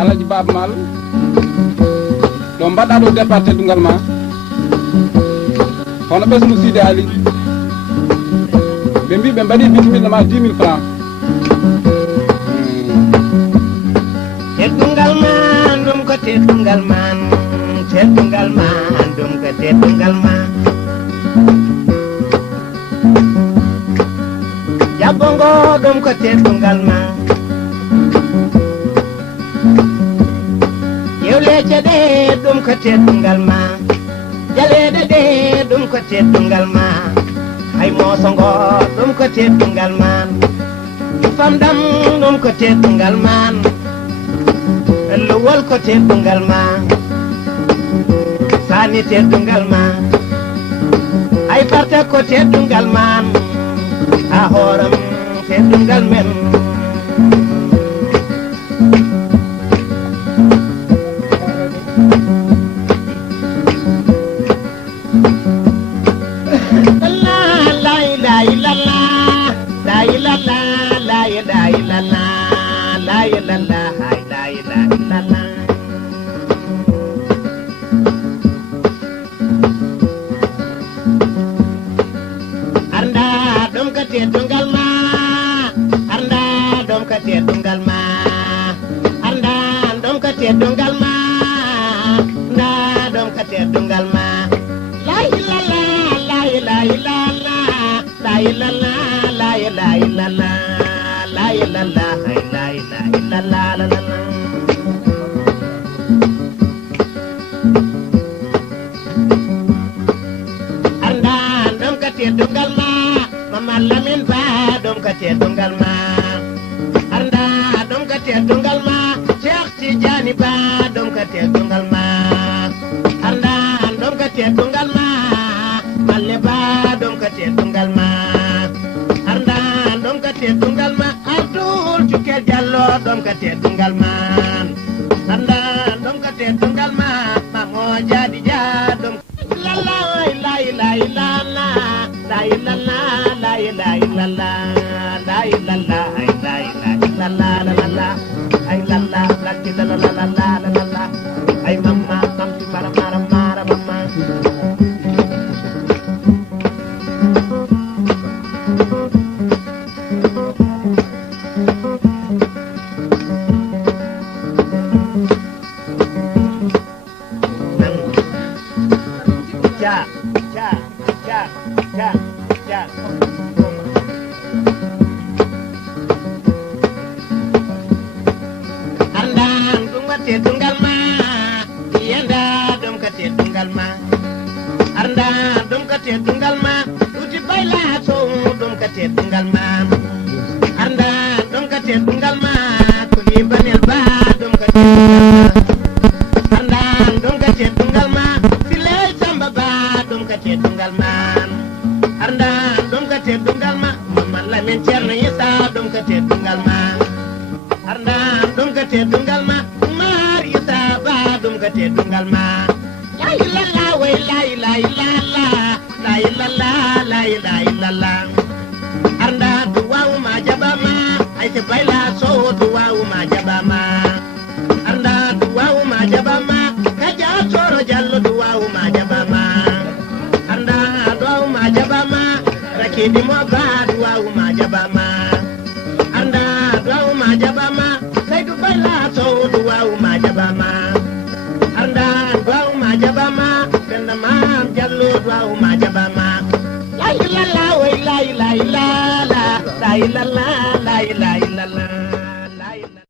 Alaji Bab Mal ɗo mbaɗɗa ɗo départ teddungal ma hono ɓesgu Sidi Ali ɓe mbi ɓe mbaɗi bisimilla ma 10 000 francs teddungal ma ɗum ko teddungal man teddungal ma ɗum ko teddungal ma jabbongo ɗum ko teddungal ma yewlece ɗe ɗum ko teddungal ma jaleɗe ɗe ɗum ko teddungal ma hay mosongo ɗum ko teddungal man famdam ɗum ko teddungal man luwol ko teddungal ma sani teddungal ma hay parte ko teddungal man a horam teddungal men teddungal ma arnda ɗum ko teddungal ma arnda ɗum ko teddungal ma nda ɗum ko teddungal ma la ilalla la ilaha illallah la ilalla la ilaha illallah la ilalla la ilaha illallah la la arnda ɗum ko teddungal ma Mama Lamin Ba ɗum ko teddungal ma arnda ɗum ko teddungal ma Cheikh Tidiane Ba ɗum ko teddungal ma arnda ɗum ko teddungal ma Malle Ba ɗum ko teddungal ma arnda ɗum ko teddungal ma Abdoul Cukel Diallo ɗum ko teddungal ma arnda ɗum ko teddungal ma Mamo Jadi Dia ɗum la la la la la la la la la ilaha illallah la ilaha la ilaha illallah la la ay la la la la la la la la ay mama tamti mara mara mara mama ja ja ja ja ja teddungal ma yenda ɗum ko teddungal ma arnda ɗum ko teddungal ma ɗuti bayla to ɗum ko teddungal ma arnda ɗum ko teddungal ma ko libanel ba ɗum ko arnda ɗum ko teddungal ma sile samba ba ɗum ko teddungal ma arnda ɗum ko teddungal ma mamman lamin ceerno yisa ɗum ko teddungal ma arnda ɗum ko teddungal ma teddungal ma la ilaha wa la ilaha illallah la ilaha la ilaha illallah arnda duwawu ma jabama ay te bayla so duwawu ma jabama arnda duwawu ma jabama kaja toro jallo duwawu ma jabama arnda duwawu ma jabama rakidi mo ba duwawu ma jabama arnda duwawu ma jabama kay du bayla so duwawu ma jabama arnda duwawu ma jabama benda mam jallo duwawu ma jabama la ilaha wa la ilaha illallah la ilaha